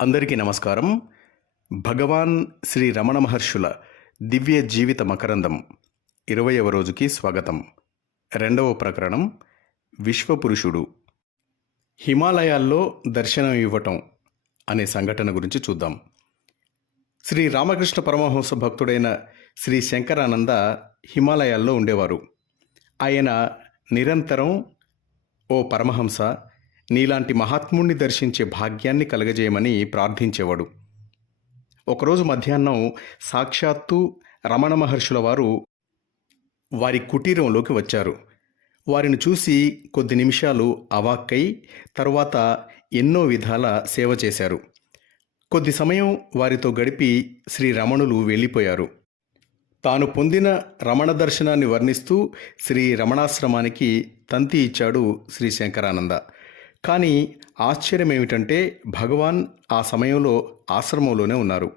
అందరికీ నమస్కారం. భగవాన్ శ్రీ రమణ మహర్షుల దివ్య జీవిత మకరందం ఇరవయవ రోజుకి స్వాగతం. రెండవ ప్రకరణం విశ్వపురుషుడు. హిమాలయాల్లో దర్శనం ఇవ్వటం అనే సంఘటన గురించి చూద్దాం. శ్రీ రామకృష్ణ పరమహంస భక్తుడైన శ్రీ శంకరానంద హిమాలయాల్లో ఉండేవారు. ఆయన నిరంతరం ఓ పరమహంస నీలాంటి మహాత్ముణ్ణి దర్శించే భాగ్యాన్ని కలగజేయమని ప్రార్థించేవాడు. ఒకరోజు మధ్యాహ్నం సాక్షాత్తు రమణ మహర్షుల వారు వారి కుటీరంలోకి వచ్చారు. వారిని చూసి కొద్ది నిమిషాలు అవాక్కై తరువాత ఎన్నో విధాల సేవ చేశారు. కొద్ది సమయం వారితో గడిపి శ్రీ రమణులు వెళ్ళిపోయారు. తాను పొందిన రమణ దర్శనాన్ని వర్ణిస్తూ శ్రీ రమణాశ్రమానికి తంతి ఇచ్చాడు శ్రీ శంకరానంద. కానీ ఆశ్చర్యం ఏమిటంటే భగవాన్ ఆ సమయంలో ఆశ్రమంలోనే ఉన్నారు.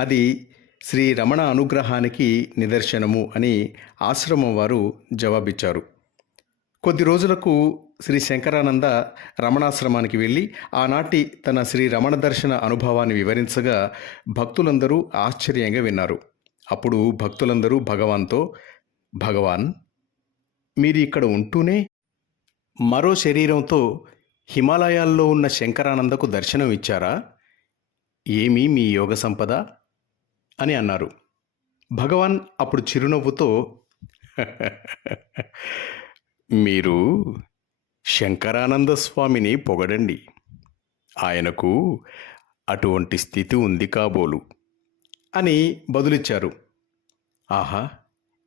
అది శ్రీ రమణ అనుగ్రహానికి నిదర్శనము అని ఆశ్రమం వారు జవాబిచ్చారు. కొద్ది రోజులకు శ్రీ శంకరానంద రమణాశ్రమానికి వెళ్ళి ఆనాటి తన శ్రీ రమణ దర్శన అనుభవాన్ని వివరించగా భక్తులందరూ ఆశ్చర్యంగా విన్నారు. అప్పుడు భక్తులందరూ భగవాన్తో భగవాన్ మీరు ఇక్కడ ఉంటూనే మరో శరీరంతో హిమాలయాల్లో ఉన్న శంకరానందకు దర్శనం ఇచ్చారా? ఏమీ మీ యోగ సంపద? అని అన్నారు. భగవాన్ అప్పుడు చిరునవ్వుతో మీరు శంకరానంద స్వామిని పొగడండి. ఆయనకు అటువంటి స్థితి ఉంది కాబోలు అని బదులిచ్చారు. ఆహా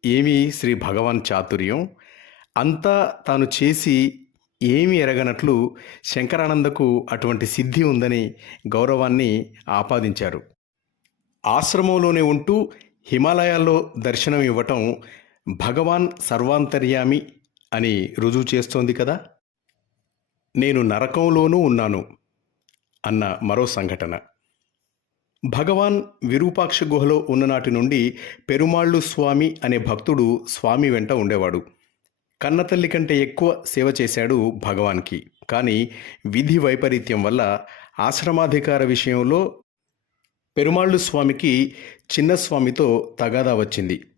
ఏమి శ్రీ భగవాన్ చాతుర్యం? అంతా తాను చేసి ఏమి ఎరగనట్లు శంకరానందకు అటువంటి సిద్ధి ఉందని గౌరవాన్ని ఆపాదించారు. ఆశ్రమంలోనే ఉంటూ హిమాలయాల్లో దర్శనం ఇవ్వటం భగవాన్ సర్వాంతర్యామి అని రుజువు చేస్తోంది కదా? నేను నరకంలోనూ ఉన్నాను అన్న మరో సంఘటన. భగవాన్ విరూపాక్ష గుహలో ఉన్ననాటి నుండి పెరుమాళ్ళు స్వామి అనే భక్తుడు స్వామి వెంట ఉండేవాడు. కన్నతల్లి కంటే ఎక్కువ సేవ చేశాడు భగవాన్కి. కానీ విధి వైపరీత్యం వల్ల ఆశ్రమాధికార విషయంలో పెరుమాళ్ళు స్వామికి చిన్నస్వామితో తగాదా వచ్చింది.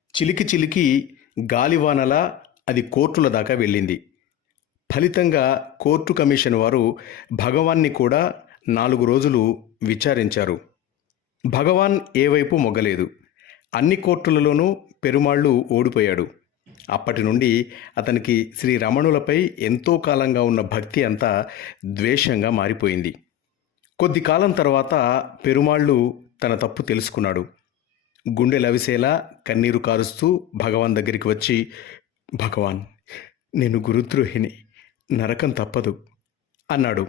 చిలికి చిలికి గాలివానలా అది కోర్టుల దాకా వెళ్ళింది. ఫలితంగా కోర్టు కమిషన్ వారు భగవాన్ని కూడా నాలుగు రోజులు విచారించారు. భగవాన్ ఏవైపు మొగ్గలేదు. అన్ని కోర్టులలోనూ పెరుమాళ్ళు ఓడిపోయాడు. అప్పటి నుండి అతనికి శ్రీ రమణులపై ఎంతో కాలంగా ఉన్న భక్తి అంతా ద్వేషంగా మారిపోయింది. కొద్ది కాలం తర్వాత పెరుమాళ్ళు తన తప్పు తెలుసుకున్నాడు. గుండె లవిసేలా కన్నీరు కారుస్తూ భగవాన్ దగ్గరికి వచ్చి భగవాన్ నేను గురుద్రోహిని నరకం తప్పదు అన్నాడు.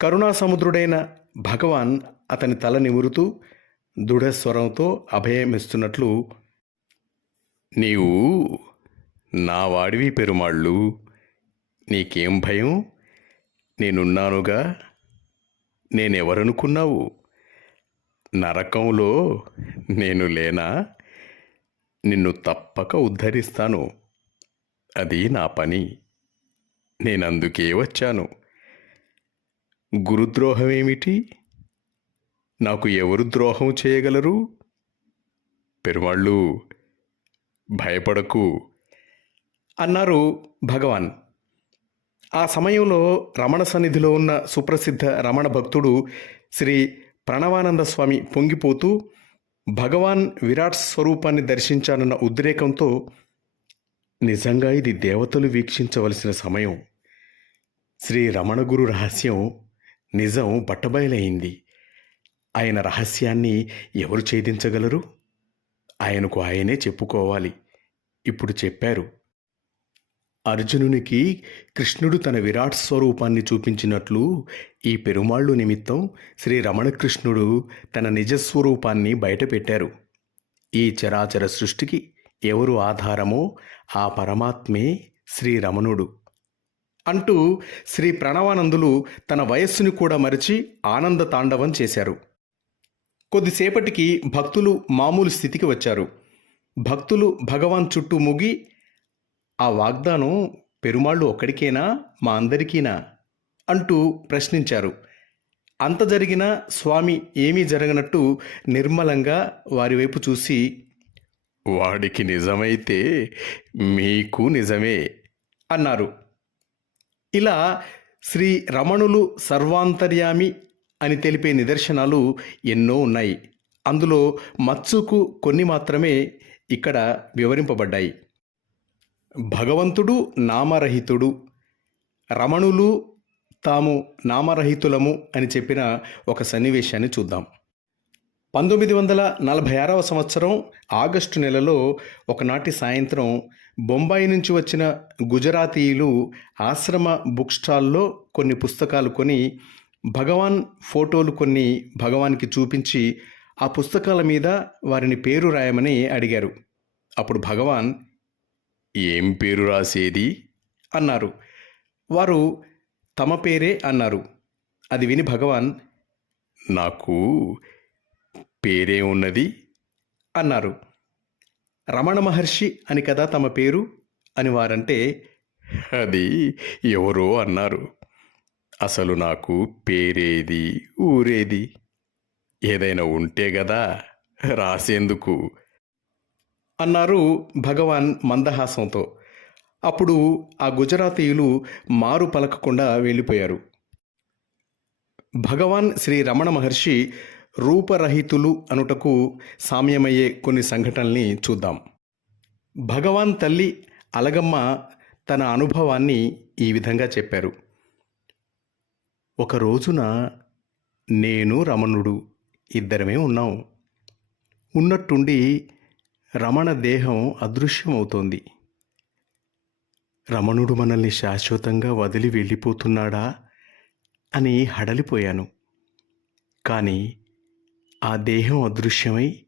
కరుణాసముద్రుడైన భగవాన్ అతని తల నిమురుతూ దృఢస్వరంతో అభయమిస్తున్నట్లు నీవు నా వాడివి పెరుమాళ్ళు. నీకేం భయం? నేనున్నానుగా. నేనెవరనుకున్నావు? నరకంలో నేను లేనా? నిన్ను తప్పక ఉద్ధరిస్తాను. అది నా పని. నేనందుకే వచ్చాను. గురుద్రోహం ఏమిటి నాకు ఎవరు ద్రోహం చేయగలరు? పెరుమాళ్ళు భయపడకు అన్నారు భగవాన్. ఆ సమయంలో రమణ సన్నిధిలో ఉన్న సుప్రసిద్ధ రమణ భక్తుడు శ్రీ ప్రణవానంద స్వామి పొంగిపోతూ భగవాన్ విరాట్ స్వరూపాన్ని దర్శించానన్న ఉద్రేకంతో నిజంగా ఇది దేవతలు వీక్షించవలసిన సమయం. శ్రీ రమణ గురు రహస్యం నిజం బట్టబయలైంది. ఆయన రహస్యాన్ని ఎవరు ఛేదించగలరు? ఆయనకు ఆయనే చెప్పుకోవాలి. ఇప్పుడు చెప్పారు. అర్జునునికి కృష్ణుడు తన విరాట్ స్వరూపాన్ని చూపించినట్లు ఈ పెరుమాళ్ళు నిమిత్తం శ్రీ రమణకృష్ణుడు తన నిజస్వరూపాన్ని బయటపెట్టారు ఈ చరాచర సృష్టికి ఎవరు ఆధారమో ఆ పరమాత్మే శ్రీ రమణుడు. అంటూ శ్రీ ప్రణవానందులు తన వయస్సుని కూడా మరిచి ఆనంద తాండవం చేశారు. కొద్దిసేపటికి భక్తులు మామూలు స్థితికి వచ్చారు. భక్తులు భగవాన్ చుట్టూ ముగి ఆ వాగ్దానం పెరుమాళ్ళు ఒక్కడికేనా? మా అందరికీనా? అంటూ ప్రశ్నించారు. అంత జరిగినా స్వామి ఏమీ జరగనట్టు నిర్మలంగా వారి వైపు చూసి వాడికి నిజమైతే మీకు నిజమే అన్నారు. ఇలా శ్రీ రమణులు సర్వాంతర్యామి అని తెలిపే నిదర్శనాలు ఎన్నో ఉన్నాయి. అందులో మత్సుకు కొన్ని మాత్రమే ఇక్కడ వివరింపబడ్డాయి. భగవంతుడు నామరహితుడు. రమణులు తాము నామరహితులము అని చెప్పిన ఒక సన్నివేశాన్ని చూద్దాం. పంతొమ్మిది వందల నలభై ఆరవ సంవత్సరం ఆగస్టు నెలలో ఒకనాటి సాయంత్రం బొంబాయి నుంచి వచ్చిన గుజరాతీయులు ఆశ్రమ బుక్ స్టాల్లో కొన్ని పుస్తకాలు కొని భగవాన్ ఫోటోలు కొన్ని భగవాన్కి చూపించి ఆ పుస్తకాల మీద వారిని పేరు రాయమని అడిగారు. అప్పుడు భగవాన్ ఏం పేరు రాసేది? అన్నారు. వారు తమ పేరే అన్నారు. అది విని భగవాన్ నాకు పేరే ఉన్నది? అన్నారు. రమణ మహర్షి అని కదా తమ పేరు? అని వారంటే అది ఎవరో అన్నారు. అసలు నాకు పేరేది ఊరేది? ఏదైనా ఉంటే కదా రాసేందుకు? అన్నారు భగవాన్ మందహాసంతో. అప్పుడు ఆ గుజరాతీయులు మారు పలకకుండా వెళ్ళిపోయారు. భగవాన్ శ్రీ రమణ మహర్షి రూపరహితులు అనుటకు సామ్యమయ్యే కొన్ని సంఘటనల్ని చూద్దాం. భగవాన్ తల్లి అలగమ్మ తన అనుభవాన్ని ఈ విధంగా చెప్పారు. ఒక రోజున నేను రమణుడు ఇద్దరమే ఉన్నాం. ఉన్నట్టుండి రమణ దేహం అదృశ్యమవుతోంది. రమణుడు మనల్ని శాశ్వతంగా వదిలి వెళ్ళిపోతున్నాడా అని హడలిపోయాను. కానీ ఆ దేహం అదృశ్యమై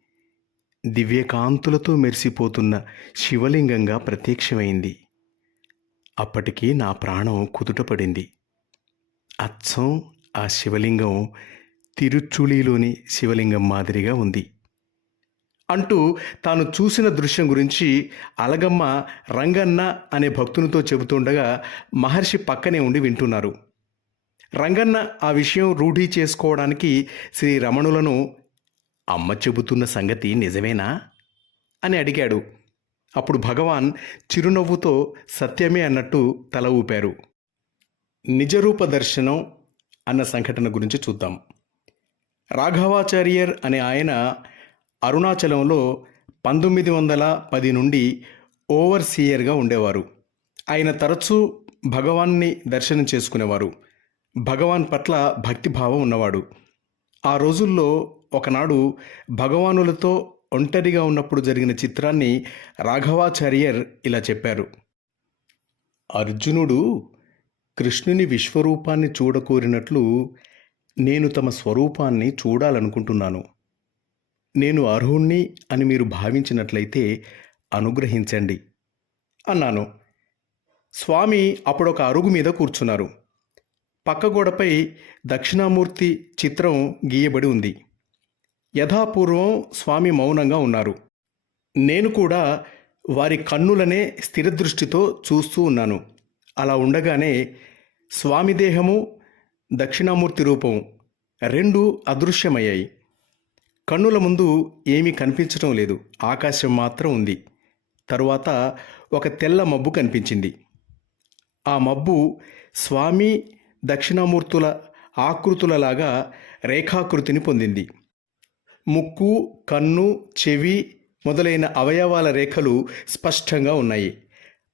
దివ్యకాంతులతో మెరిసిపోతున్న శివలింగంగా ప్రత్యక్షమైంది. అప్పటికి నా ప్రాణం కుదుటపడింది. అచ్చం ఆ శివలింగం తిరుచుళిలోని శివలింగం మాదిరిగా ఉంది. అంటూ తాను చూసిన దృశ్యం గురించి అలగమ్మ రంగన్న అనే భక్తునితో చెబుతుండగా మహర్షి పక్కనే ఉండి వింటున్నారు. రంగన్న ఆ విషయం రూఢీ చేసుకోవడానికి శ్రీ రమణులను అమ్మ చెబుతున్న సంగతి నిజమేనా? అని అడిగాడు. అప్పుడు భగవాన్ చిరునవ్వుతో సత్యమే అన్నట్టు తల ఊపారు. నిజరూప దర్శనం అన్న సంఘటన గురించి చూద్దాం. రాఘవాచార్యర్ అనే ఆయన అరుణాచలంలో పంతొమ్మిది వందల పది నుండి ఓవర్సీయర్గా ఉండేవారు. ఆయన తరచూ భగవాన్ని దర్శనం చేసుకునేవారు. భగవాన్ పట్ల భక్తిభావం ఉన్నవాడు. ఆ రోజుల్లో ఒకనాడు భగవానులతో ఒంటరిగా ఉన్నప్పుడు జరిగిన చిత్రాన్ని రాఘవాచార్యర్ ఇలా చెప్పారు. అర్జునుడు కృష్ణుని విశ్వరూపాన్ని చూడకోరినట్లు నేను తమ స్వరూపాన్ని చూడాలనుకుంటున్నాను. నేను అర్హుణ్ణి అని మీరు భావించినట్లయితే అనుగ్రహించండి అన్నాను. స్వామి అప్పుడు ఒక అరుగు మీద కూర్చున్నారు. పక్క గోడపై దక్షిణామూర్తి చిత్రం గీయబడి ఉంది. యథాపూర్వం స్వామి మౌనంగా ఉన్నారు. నేను కూడా వారి కన్నులనే స్థిరదృష్టితో చూస్తూ ఉన్నాను. అలా ఉండగానే స్వామి దేహము దక్షిణామూర్తి రూపం రెండు అదృశ్యమయ్యాయి. కన్నుల ముందు ఏమీ కనిపించడం లేదు. ఆకాశం మాత్రం ఉంది. తరువాత ఒక తెల్ల మబ్బు కనిపించింది. ఆ మబ్బు స్వామి దక్షిణామూర్తుల ఆకృతులలాగా రేఖాకృతిని పొందింది. ముక్కు కన్ను చెవి మొదలైన అవయవాల రేఖలు స్పష్టంగా ఉన్నాయి.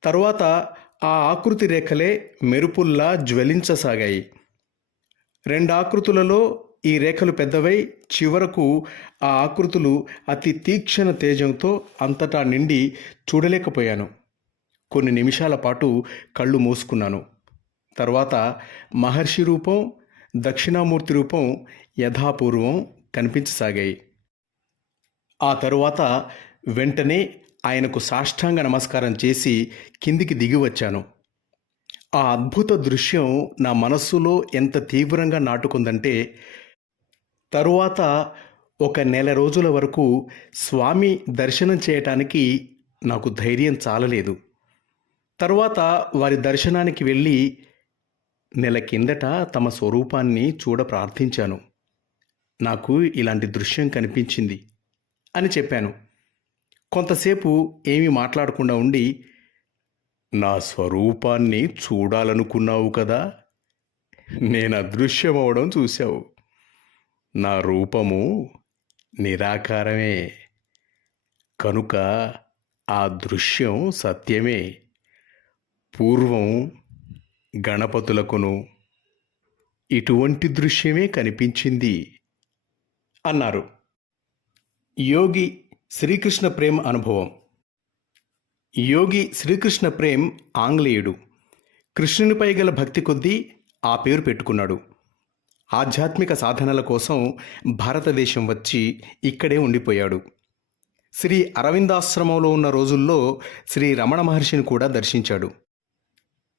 తరువాత ఆ ఆకృతి రేఖలే మెరుపుల్లా జ్వలించసాగాయి. రెండు ఆకృతులలో ఈ రేఖలు పెద్దవై చివరకు ఆ ఆకృతులు అతి తీక్షణ తేజంతో అంతటా నిండి చూడలేకపోయాను. కొన్ని నిమిషాల పాటు కళ్ళు మూసుకున్నాను. తర్వాత మహర్షి రూపం దక్షిణామూర్తి రూపం యథాపూర్వం కనిపించసాగాయి. ఆ తరువాత వెంటనే ఆయనకు సాష్టాంగ నమస్కారం చేసి కిందికి దిగి వచ్చాను. ఆ అద్భుత దృశ్యం నా మనస్సులో ఎంత తీవ్రంగా నాటుకుందంటే తరువాత ఒక నెల రోజుల వరకు స్వామి దర్శనం చేయటానికి నాకు ధైర్యం చాలలేదు. తరువాత వారి దర్శనానికి వెళ్ళి నెల కిందట తమ స్వరూపాన్ని చూడ ప్రార్థించాను. నాకు ఇలాంటి దృశ్యం కనిపించింది అని చెప్పాను. కొంతసేపు ఏమీ మాట్లాడకుండా ఉండి నా స్వరూపాన్ని చూడాలనుకున్నావు కదా? నేను అదృశ్యం అవడం చూశావు. నా రూపము నిరాకారమే. కనుక ఆ దృశ్యం సత్యమే. పూర్వం గణపతులకును ఇటువంటి దృశ్యమే కనిపించింది అన్నారు. యోగి శ్రీకృష్ణ ప్రేమ్ అనుభవం. యోగి శ్రీకృష్ణ ప్రేమ్ ఆంగ్లేయుడు. కృష్ణునిపై గల భక్తి కొద్దీ ఆ పేరు పెట్టుకున్నాడు. ఆధ్యాత్మిక సాధనల కోసం భారతదేశం వచ్చి ఇక్కడే ఉండిపోయాడు. శ్రీ అరవిందాశ్రమంలో ఉన్న రోజుల్లో శ్రీ రమణ మహర్షిని కూడా దర్శించాడు.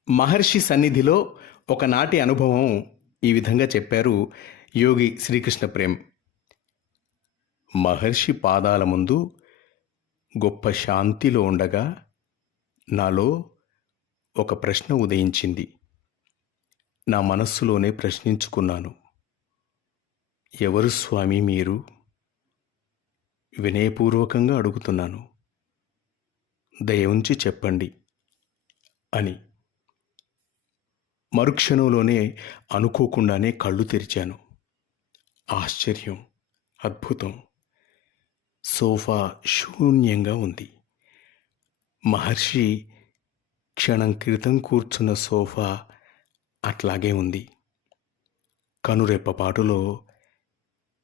మహర్షి సన్నిధిలో ఒకనాటి అనుభవం ఈ విధంగా చెప్పారు యోగి శ్రీకృష్ణ ప్రేమ్. మహర్షి పాదాల ముందు గొప్ప శాంతిలో ఉండగా నాలో ఒక ప్రశ్న ఉదయించింది. నా మనస్సులోనే ప్రశ్నించుకున్నాను. ఎవరు స్వామి మీరు? వినయపూర్వకంగా అడుగుతున్నాను. దయ ఉంచి చెప్పండి అని. మరుక్షణంలోనే అనుకోకుండానే కళ్ళు తెరిచాను. ఆశ్చర్యం అద్భుతం. సోఫా శూన్యంగా ఉంది. మహర్షి క్షణం క్రితం కూర్చున్న సోఫా అట్లాగే ఉంది. కనురెప్పపాటులో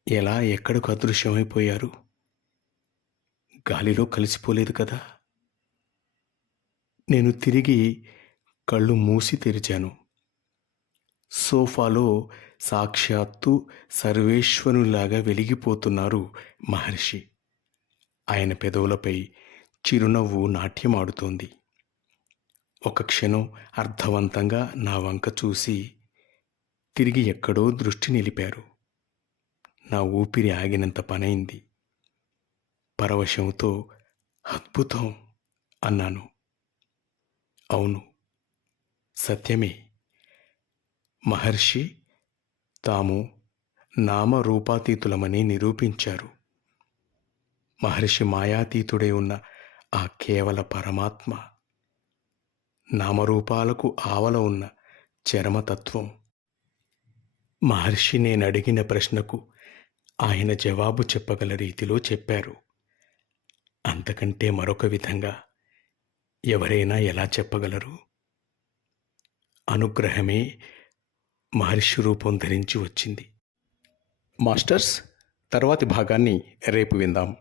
ఎలా ఎక్కడకు అదృశ్యమైపోయారు? గాలిలో కలిసిపోలేదు కదా? నేను తిరిగి కళ్ళు మూసి తెరిచాను. సోఫాలో సాక్షాత్తు సర్వేశ్వరులాగా వెలిగిపోతున్నారు మహర్షి. ఆయన పెదవులపై చిరునవ్వు నాట్యమాడుతోంది. ఒక క్షణం అర్థవంతంగా నా వంక చూసి తిరిగి ఎక్కడో దృష్టి నిలిపారు. నా ఊపిరి ఆగినంత పనైంది. పరవశంతో అద్భుతం అన్నాను. అవును సత్యమే. మహర్షి తాము నామరూపాతీతులమని నిరూపించారు. మహర్షి మాయాతీతుడై ఉన్న ఆ కేవల పరమాత్మ. నామరూపాలకు ఆవల ఉన్న చరమతత్వం. మహర్షి నేను అడిగిన ప్రశ్నకు ఆయన జవాబు చెప్పగల రీతిలో చెప్పారు. అంతకంటే మరొక విధంగా ఎవరైనా ఎలా చెప్పగలరు? అనుగ్రహమే మహర్షి రూపం ధరించి వచ్చింది. మాస్టర్స్ తర్వాతి భాగాన్ని రేపు విందాం.